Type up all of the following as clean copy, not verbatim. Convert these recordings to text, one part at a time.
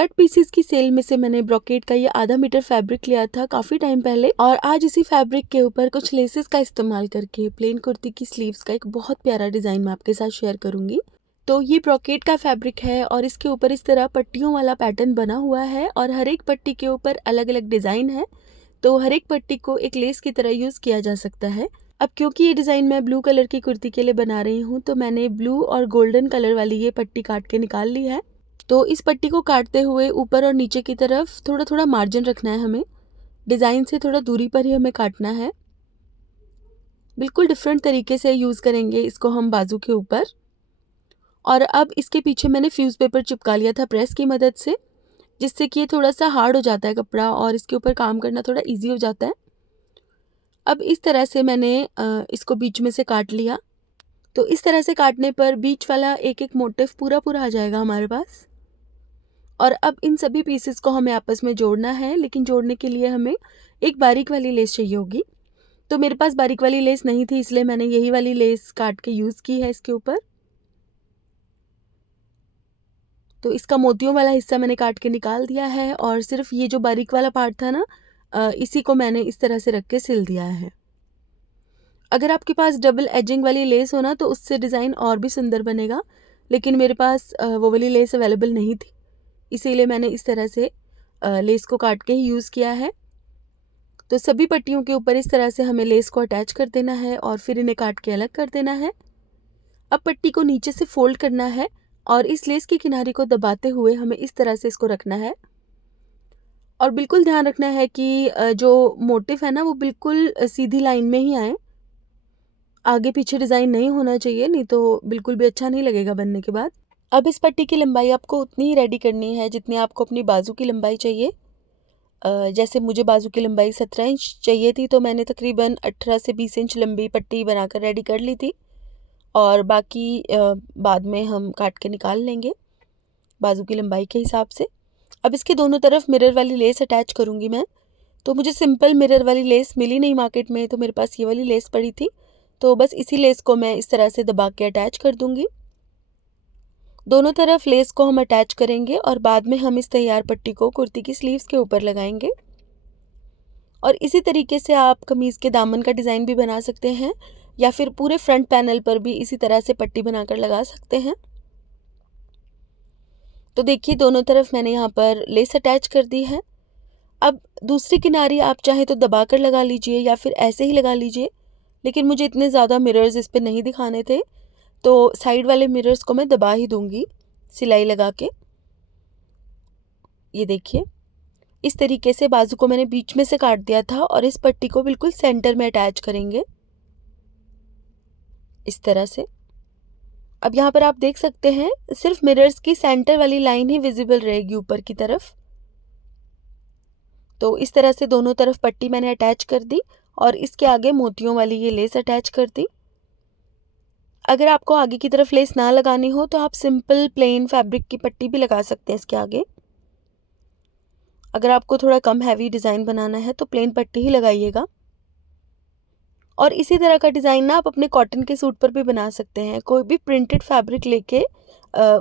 Cut pieces की cell में से मैंने ब्रोकेट का ये आधा मीटर फैब्रिक लिया था काफ़ी टाइम पहले, और आज इसी फैब्रिक के ऊपर कुछ लेसेस का इस्तेमाल करके प्लेन कुर्ती की स्लीव्स का एक बहुत प्यारा डिज़ाइन मैं आपके साथ शेयर करूंगी। तो ये ब्रोकेट का फैब्रिक है और इसके ऊपर इस तरह पट्टियों वाला पैटर्न बना हुआ है और हर एक पट्टी के ऊपर अलग अलग डिज़ाइन है। तो हर एक पट्टी को एक लेस की तरह यूज़ किया जा सकता है। अब क्योंकि ये डिज़ाइन मैं ब्लू कलर की कुर्ती के लिए बना रही हूँ, तो मैंने ब्लू और गोल्डन कलर वाली ये पट्टी काट के निकाल ली है। तो इस पट्टी को काटते हुए ऊपर और नीचे की तरफ थोड़ा थोड़ा मार्जिन रखना है हमें, डिज़ाइन से थोड़ा दूरी पर ही हमें काटना है। बिल्कुल डिफरेंट तरीके से यूज़ करेंगे इसको हम बाजू के ऊपर। और अब इसके पीछे मैंने फ्यूज़ पेपर चिपका लिया था प्रेस की मदद से, जिससे कि ये थोड़ा सा हार्ड हो जाता है कपड़ा और इसके ऊपर काम करना थोड़ा ईजी हो जाता है। अब इस तरह से मैंने इसको बीच में से काट लिया। तो इस तरह से काटने पर बीच वाला एक एक मोटिफ पूरा पूरा आ जाएगा हमारे पास। और अब इन सभी पीसेस को हमें आपस में जोड़ना है, लेकिन जोड़ने के लिए हमें एक बारीक वाली लेस चाहिए होगी। तो मेरे पास बारीक वाली लेस नहीं थी, इसलिए मैंने यही वाली लेस काट के यूज़ की है इसके ऊपर। तो इसका मोतियों वाला हिस्सा मैंने काट के निकाल दिया है और सिर्फ ये जो बारीक वाला पार्ट था ना, इसी को मैंने इस तरह से रख के सिल दिया है। अगर आपके पास डबल एजिंग वाली लेस हो ना, तो उससे डिज़ाइन और भी सुंदर बनेगा, लेकिन मेरे पास वो वाली लेस अवेलेबल नहीं थी, इसीलिए मैंने इस तरह से लेस को काट के ही यूज़ किया है। तो सभी पट्टियों के ऊपर इस तरह से हमें लेस को अटैच कर देना है और फिर इन्हें काट के अलग कर देना है। अब पट्टी को नीचे से फोल्ड करना है और इस लेस के किनारे को दबाते हुए हमें इस तरह से इसको रखना है। और बिल्कुल ध्यान रखना है कि जो मोटिफ है ना, वो बिल्कुल सीधी लाइन में ही आए, आगे पीछे डिज़ाइन नहीं होना चाहिए, नहीं तो बिल्कुल भी अच्छा नहीं लगेगा बनने के बाद। अब इस पट्टी की लंबाई आपको उतनी ही रेडी करनी है जितनी आपको अपनी बाजू की लंबाई चाहिए। जैसे मुझे बाजू की लंबाई 17 इंच चाहिए थी, तो मैंने तकरीबन 18 से 20 इंच लंबी पट्टी बनाकर रेडी कर ली थी, और बाकी बाद में हम काट के निकाल लेंगे बाजू की लंबाई के हिसाब से। अब इसके दोनों तरफ मिरर वाली लेस अटैच करूँगी मैं। तो मुझे सिंपल मिरर वाली लेस मिली नहीं मार्केट में, तो मेरे पास ये वाली लेस पड़ी थी, तो बस इसी लेस को मैं इस तरह से दबा के अटैच कर दूँगी। दोनों तरफ लेस को हम अटैच करेंगे और बाद में हम इस तैयार पट्टी को कुर्ती की स्लीव्स के ऊपर लगाएंगे। और इसी तरीके से आप कमीज़ के दामन का डिज़ाइन भी बना सकते हैं, या फिर पूरे फ्रंट पैनल पर भी इसी तरह से पट्टी बनाकर लगा सकते हैं। तो देखिए दोनों तरफ मैंने यहाँ पर लेस अटैच कर दी है। अब दूसरी किनारी आप चाहे तो दबा कर लगा लीजिए या फिर ऐसे ही लगा लीजिए, लेकिन मुझे इतने ज़्यादा मिरर्स इस पे नहीं दिखाने थे, तो साइड वाले मिरर्स को मैं दबा ही दूंगी सिलाई लगा के। ये देखिए इस तरीके से बाजू को मैंने बीच में से काट दिया था और इस पट्टी को बिल्कुल सेंटर में अटैच करेंगे इस तरह से। अब यहाँ पर आप देख सकते हैं सिर्फ मिरर्स की सेंटर वाली लाइन ही विजिबल रहेगी ऊपर की तरफ। तो इस तरह से दोनों तरफ पट्टी मैंने अटैच कर दी और इसके आगे मोतियों वाली ये लेस अटैच कर दी। अगर आपको आगे की तरफ लेस ना लगानी हो तो आप सिंपल प्लेन फैब्रिक की पट्टी भी लगा सकते हैं इसके आगे। अगर आपको थोड़ा कम हैवी डिज़ाइन बनाना है तो प्लेन पट्टी ही लगाइएगा। और इसी तरह का डिज़ाइन ना आप अपने कॉटन के सूट पर भी बना सकते हैं। कोई भी प्रिंटेड फैब्रिक लेके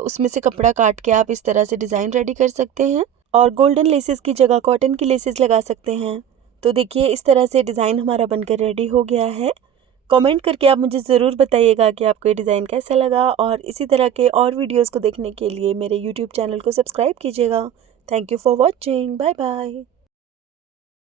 उसमें से कपड़ा काट के आप इस तरह से डिज़ाइन रेडी कर सकते हैं और गोल्डन लेसेस की जगह कॉटन की लेसेस लगा सकते हैं। तो देखिए इस तरह से डिज़ाइन हमारा बनकर रेडी हो गया है। कमेंट करके आप मुझे ज़रूर बताइएगा कि आपको ये डिज़ाइन कैसा लगा, और इसी तरह के और वीडियोस को देखने के लिए मेरे यूट्यूब चैनल को सब्सक्राइब कीजिएगा। Thank you for watching. Bye bye.